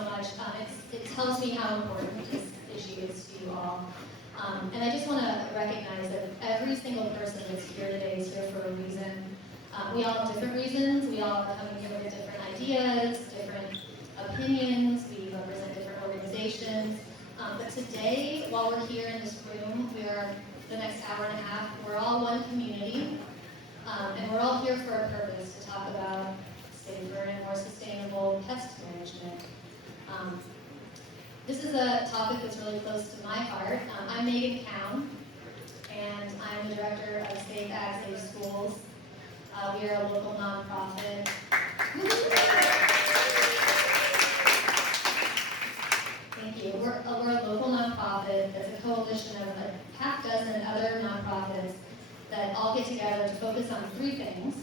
so much. It tells me how important this issue is to you all. And I just want to recognize that every single person that's here today is here for a reason. We all have different reasons. We all are coming here with different ideas, different opinions. We represent different organizations. But today, while we're here in this room, we are the next hour and a half, we're all one community. And we're all here for a purpose, to talk about safer and more sustainable pest management. This is a topic that's really close to my heart. I'm Kaun, and I'm the director of Safe Ag Safe Schools. We are a local nonprofit. Thank you. We're a local nonprofit that's a coalition of a half dozen other nonprofits that all get together to focus on three things,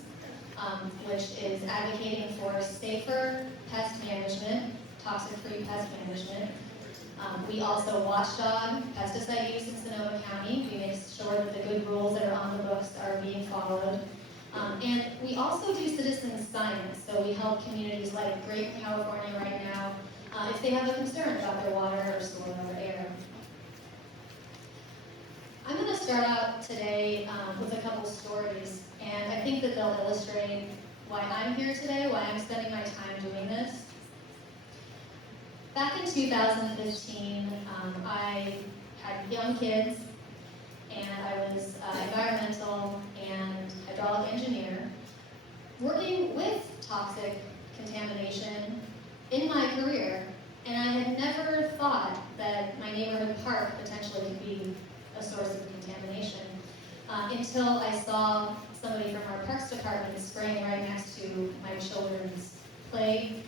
which is advocating for safer pest management, toxic-free pest management. We also watchdog pesticide use in Sonoma County. We make sure that the good rules that are on the books are being followed. And we also do citizen science, so we help communities like Great California right now if they have a concern about their water or soil or air. I'm going to start out today with a couple stories, and I think that they'll illustrate why I'm here today, why I'm spending my time doing this. Back in 2015, I had young kids, and I was environmental and hydraulic engineer, working with toxic contamination in my career, and I had never thought that my neighborhood park potentially could be a source of contamination until I saw somebody from our Parks Department spraying right next to my children's play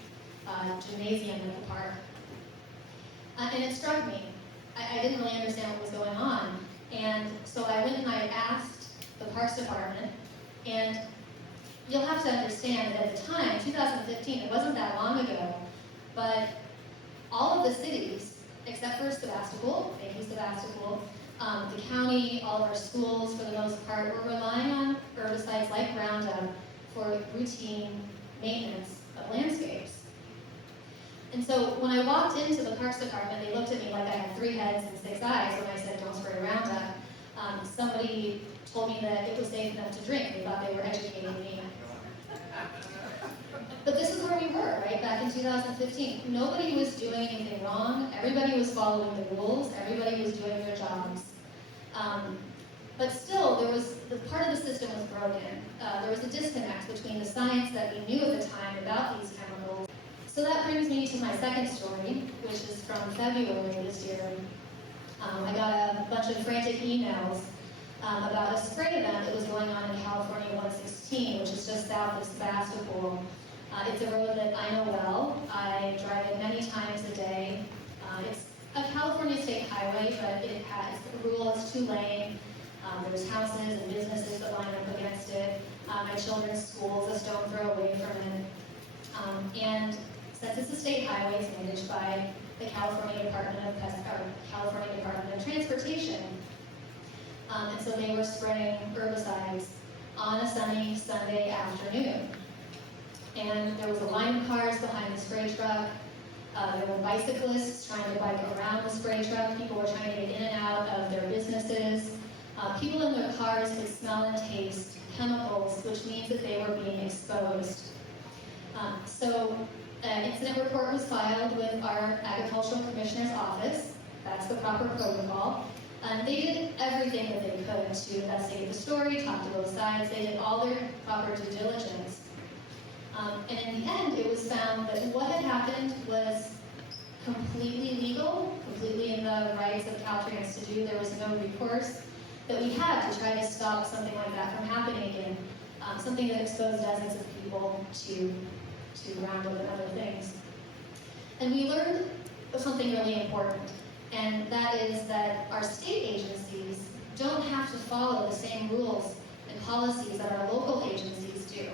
gymnasium at the park. And it struck me. I didn't really understand what was going on. And so I went and I asked the Parks Department, and you'll have to understand that at the time, 2015, it wasn't that long ago, but all of the cities, except for Sebastopol, thank you Sebastopol, the county, all of our schools for the most part, were relying on herbicides like Roundup for routine maintenance of landscapes. And so when I walked into the Parks Department, they looked at me like I had 3 heads and 6 eyes when I said, don't spray Roundup. Somebody told me that it was safe enough to drink. They thought they were educating me. But this is where we were, right, back in 2015. Nobody was doing anything wrong. Everybody was following the rules. Everybody was doing their jobs. But still, the part of the system was broken. There was a disconnect between the science that we knew at the time about these chemicals. So that brings me to my second story, which is from February this year. I got a bunch of frantic emails about a spray event that was going on in California 116, which is just south of Sebastopol. It's a road that I know well. I drive it many times a day. It's a California state highway, but it has the rule is 2-lane. There's houses and businesses that line up against it. My children's school is a stone throw away from it. And since it's a state highway, it's managed by the California Department of Transportation. And so they were spraying herbicides on a sunny Sunday afternoon. And there was a line of cars behind the spray truck. There were bicyclists trying to bike around the spray truck. People were trying to get in and out of their businesses. People in their cars could smell and taste chemicals, which means that they were being exposed. So an incident report was filed with our Agricultural Commissioner's office. That's the proper protocol. They did everything that they could to investigate the story, talk to both sides. They did all their proper due diligence. And in the end, it was found that what had happened was completely legal, completely in the rights of Caltrans to do. There was no recourse that we had to try to stop something like that from happening again, something that exposed dozens of people to Roundup and other things. And we learned something really important, and that is that our state agencies don't have to follow the same rules and policies that our local agencies do.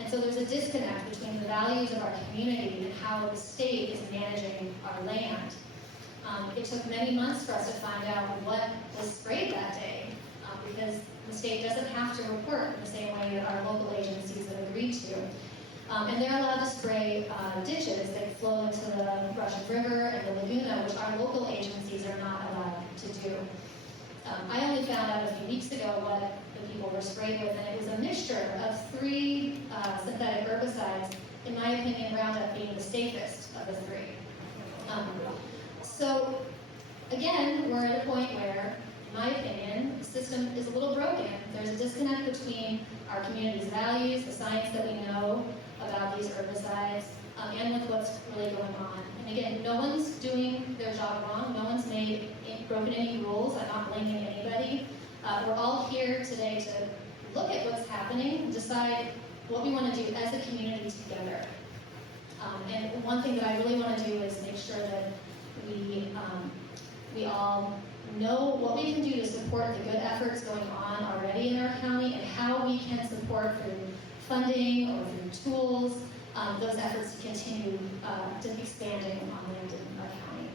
And so there's a disconnect between the values of our community and how the state is managing our land. It took many months for us to find out what was sprayed that day, because the state doesn't have to report in the same way that our local agencies have agreed to. And they're allowed to spray ditches that flow into the Russian River and the Laguna, which our local agencies are not allowed to do. I only found out a few weeks ago what the people were sprayed with, and it was a mixture of 3 synthetic herbicides, in my opinion, Roundup being the safest of the 3. So, again, we're at a point where, in my opinion, the system is a little broken. There's a disconnect between our community's values, the science that we know about these herbicides, and with what's really going on. And again, no one's doing their job wrong. No one's broken any rules. I'm not blaming anybody. We're all here today to look at what's happening and decide what we want to do as a community together. And one thing that I really want to do is make sure that we all know what we can do to support the good efforts going on already in our county and how we can support through funding or through tools those efforts to continue to expanding on land in our county.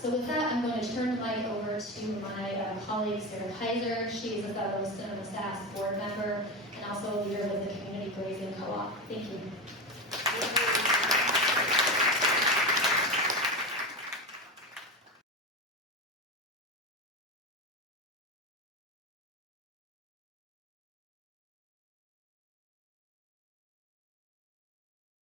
So with that, I'm going to turn the mic over to my colleague, Sarah Kaiser. She is a fellow Sonoma staff board member and also a leader of the Community Grazing Co-op. Thank you.